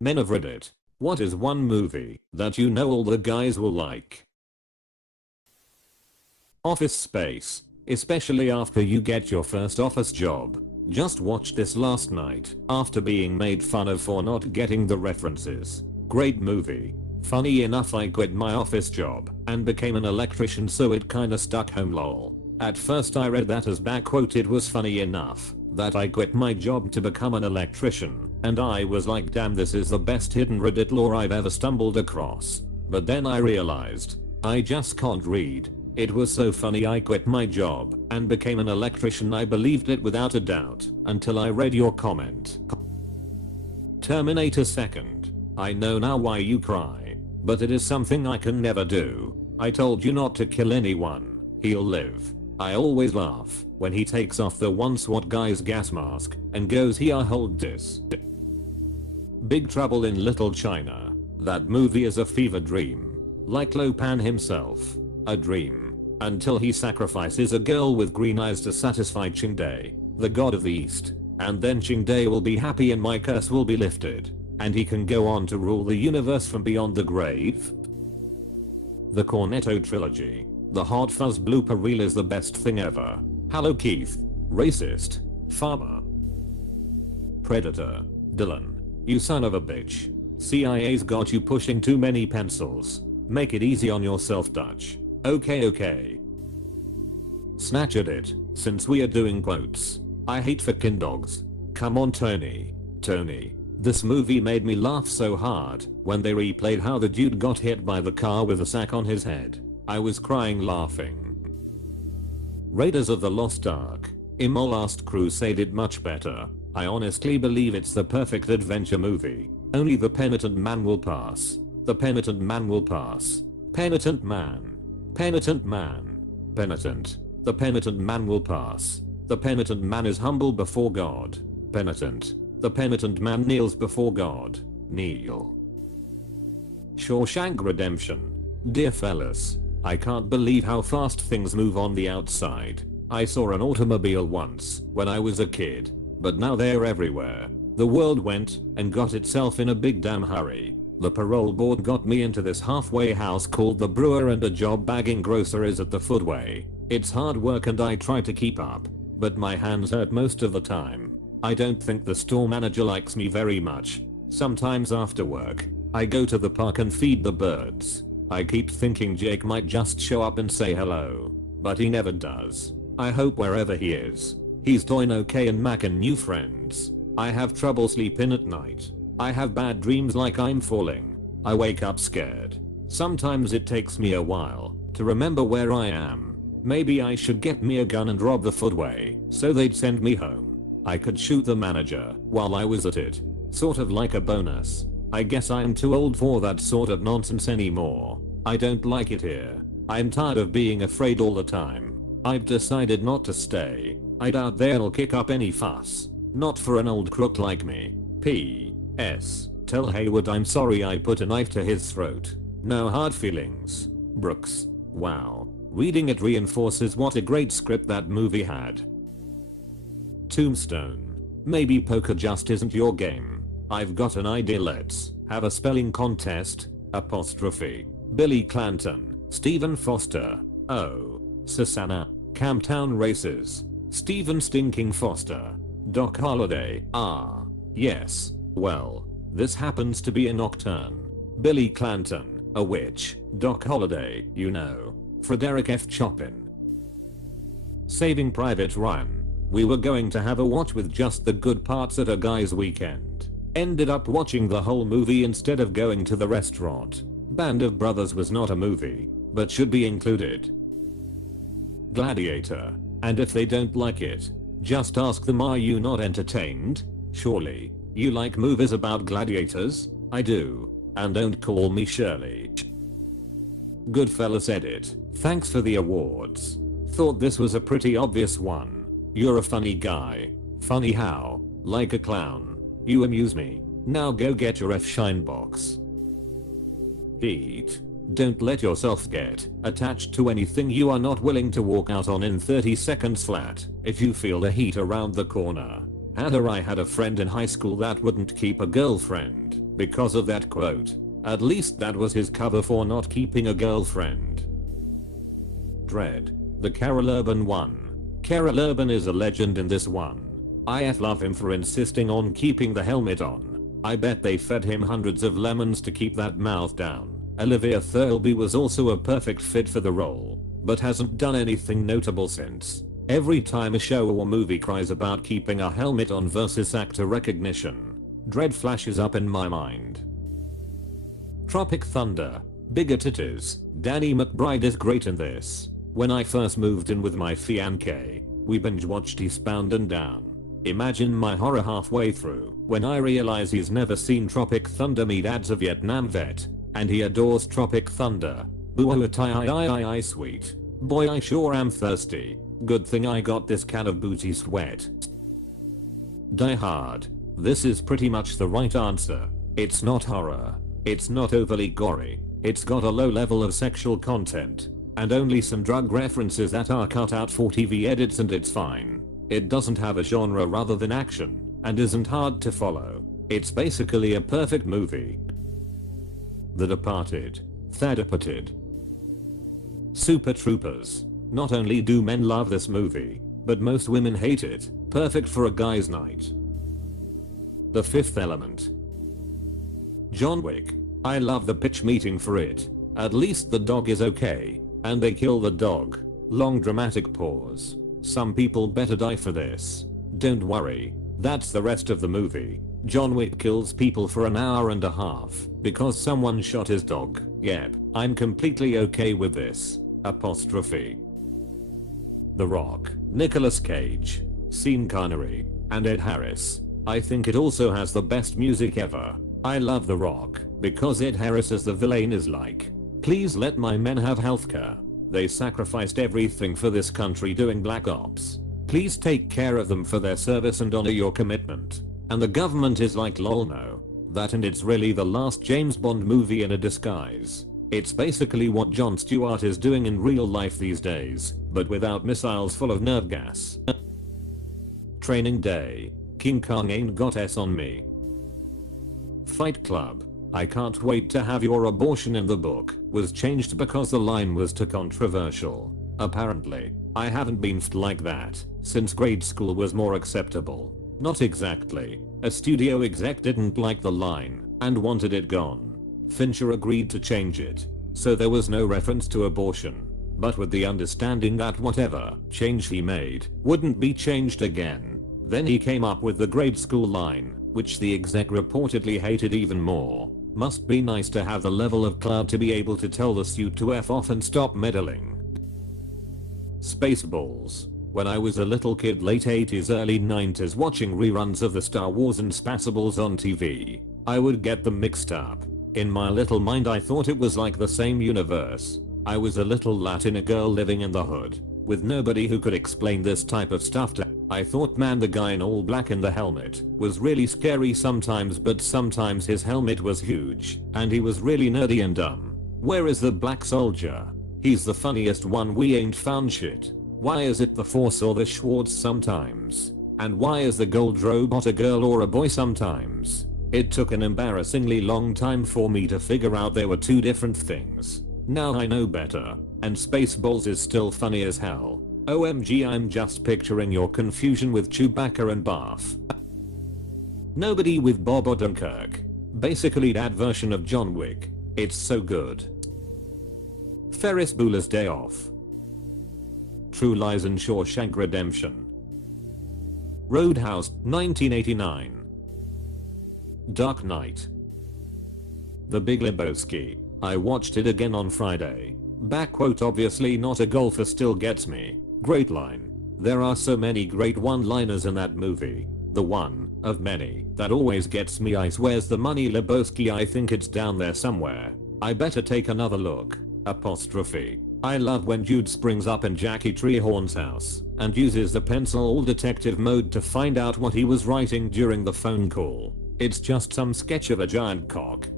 Men of Reddit, what is one movie that you know all the guys will like? Office Space, especially after you get your first office job. Just watched this last night after being made fun of for not getting the references. Great movie. Funny enough, I quit my office job and became an electrician, so it kinda stuck home lol. At first I read that as backquote it was funny enough that I quit my job to become an electrician, and I was like, damn, this is the best hidden Reddit lore I've ever stumbled across. But then I realized I just can't read. It was so funny I quit my job and became an electrician. I believed it without a doubt until I read your comment. Terminator 2nd. I know now why you cry, but it is something I can never do. I told you not to kill anyone. He'll live. I always laugh when he takes off the one SWAT guy's gas mask and goes, here, hold this. Big Trouble in Little China. That movie is a fever dream. Like Lo Pan himself. A dream. Until he sacrifices a girl with green eyes to satisfy Chingday, the god of the east. And then Chingday will be happy and my curse will be lifted. And he can go on to rule the universe from beyond the grave. The Cornetto Trilogy. The Hot Fuzz blooper reel is the best thing ever. Hello Keith. Racist. Farmer. Predator. Dylan. You son of a bitch. CIA's got you pushing too many pencils. Make it easy on yourself, Dutch. Okay. Snatch at it, since we are doing quotes. I hate fucking dogs. Come on Tony. This movie made me laugh so hard when they replayed how the dude got hit by the car with a sack on his head. I was crying laughing. Raiders of the Lost Ark. Immo Last Crusade did much better. I honestly believe it's the perfect adventure movie. Only the penitent man will pass. The penitent man will pass. Penitent man. Penitent man. Penitent. The penitent man will pass. The penitent man is humble before God. Penitent. The penitent man kneels before God. Kneel. Shawshank Redemption. Dear fellas, I can't believe how fast things move on the outside. I saw an automobile once when I was a kid, but now they're everywhere. The world went and got itself in a big damn hurry. The parole board got me into this halfway house called the Brewer and a job bagging groceries at the Footway. It's hard work and I try to keep up, but my hands hurt most of the time. I don't think the store manager likes me very much. Sometimes after work, I go to the park and feed the birds. I keep thinking Jake might just show up and say hello, but he never does. I hope wherever he is, he's doing okay and making new friends. I have trouble sleeping at night. I have bad dreams like I'm falling. I wake up scared. Sometimes it takes me a while to remember where I am. Maybe I should get me a gun and rob the Footway so they'd send me home. I could shoot the manager while I was at it. Sort of like a bonus. I guess I'm too old for that sort of nonsense anymore. I don't like it here. I'm tired of being afraid all the time. I've decided not to stay. I doubt they'll kick up any fuss. Not for an old crook like me. P.S. Tell Hayward I'm sorry I put a knife to his throat. No hard feelings. Brooks. Wow. Reading it reinforces what a great script that movie had. Tombstone. Maybe poker just isn't your game. I've got an idea, let's have a spelling contest. Apostrophe. Billy Clanton. Stephen Foster. Oh. Susanna. Camptown Races. Stephen Stinking Foster. Doc Holliday. Ah. Yes. Well. This happens to be a nocturne. Billy Clanton. A witch. Doc Holliday. You know. Frederick F. Chopin. Saving Private Ryan. We were going to have a watch with just the good parts at a guy's weekend. Ended up watching the whole movie instead of going to the restaurant. Band of Brothers was not a movie, but should be included. Gladiator. And if they don't like it, just ask them, are you not entertained? Surely, you like movies about gladiators? I do. And don't call me Shirley. Goodfellas edit. Thanks for the awards. Thought this was a pretty obvious one. You're a funny guy. Funny how? Like a clown. You amuse me. Now go get your F-Shine box. Eat. Don't let yourself get attached to anything you are not willing to walk out on in 30 seconds flat if you feel the heat around the corner. I had a friend in high school that wouldn't keep a girlfriend because of that quote. At least that was his cover for not keeping a girlfriend. Dread. The Carol Urban one. Carol Urban is a legend in this one. I love him for insisting on keeping the helmet on. I bet they fed him hundreds of lemons to keep that mouth down. Olivia Thirlby was also a perfect fit for the role, but hasn't done anything notable since. Every time a show or movie cries about keeping a helmet on versus actor recognition, Dread flashes up in my mind. Tropic Thunder. Bigger titties. Danny McBride is great in this. When I first moved in with my fiancé, we binge watched Eastbound and Down. Imagine my horror halfway through when I realize he's never seen Tropic Thunder. Me dad's a Vietnam vet, and he adores Tropic Thunder. Boo sweet. Boy, I sure am thirsty. Good thing I got this can of booty sweat. Die Hard. This is pretty much the right answer. It's not horror. It's not overly gory. It's got a low level of sexual content, and only some drug references that are cut out for TV edits, and it's fine. It doesn't have a genre rather than action, and isn't hard to follow. It's basically a perfect movie. The Departed. Third-parted. Super Troopers. Not only do men love this movie, but most women hate it. Perfect for a guy's night. The Fifth Element. John Wick. I love the pitch meeting for it. At least the dog is okay, and they kill the dog. Long dramatic pause. Some people better die for this. Don't worry, that's the rest of the movie. John Wick kills people for an hour and a half because someone shot his dog. Yep, I'm completely okay with this. Apostrophe. The Rock. Nicolas Cage. Sean Connery. And Ed Harris. I think it also has the best music ever. I love The Rock because Ed Harris as the villain is like, please let my men have healthcare. They sacrificed everything for this country doing black ops. Please take care of them for their service and honor your commitment. And the government is like, lol, no. That, and it's really the last James Bond movie in a disguise. It's basically what Jon Stewart is doing in real life these days, but without missiles full of nerve gas. Training Day. King Kong ain't got S on me. Fight Club. I can't wait to have your abortion in the book was changed because the line was too controversial. Apparently, I haven't been fed like that since grade school was more acceptable. Not exactly. A studio exec didn't like the line and wanted it gone. Fincher agreed to change it, so there was no reference to abortion, but with the understanding that whatever change he made wouldn't be changed again. Then he came up with the grade school line, which the exec reportedly hated even more. Must be nice to have the level of clout to be able to tell the suit to F off and stop meddling. Spaceballs. When I was a little kid late 80s early 90s watching reruns of the Star Wars and Spaceballs on TV, I would get them mixed up. In my little mind I thought it was like the same universe. I was a little Latina girl living in the hood, with nobody who could explain this type of stuff to. I thought, man, the guy in all black in the helmet was really scary sometimes, but sometimes his helmet was huge and he was really nerdy and dumb. Where is the black soldier? He's the funniest one. We ain't found shit. Why is it the Force or the Schwartz sometimes? And why is the gold robot a girl or a boy sometimes? It took an embarrassingly long time for me to figure out they were two different things. Now I know better, and Spaceballs is still funny as hell. OMG, I'm just picturing your confusion with Chewbacca and Barf. Nobody with Bob or Dunkirk. Basically that version of John Wick. It's so good. Ferris Bueller's Day Off. True Lies and Shawshank Redemption. Roadhouse, 1989. Dark Knight. The Big Lebowski. I watched it again on Friday. Backquote, obviously not a golfer still gets me. Great line. There are so many great one-liners in that movie. The one, of many, that always gets me is "Where's the money, Lebowski? I think it's down there somewhere. I better take another look." Apostrophe. I love when Jude springs up in Jackie Treehorn's house and uses the pencil all detective mode to find out what he was writing during the phone call. It's just some sketch of a giant cock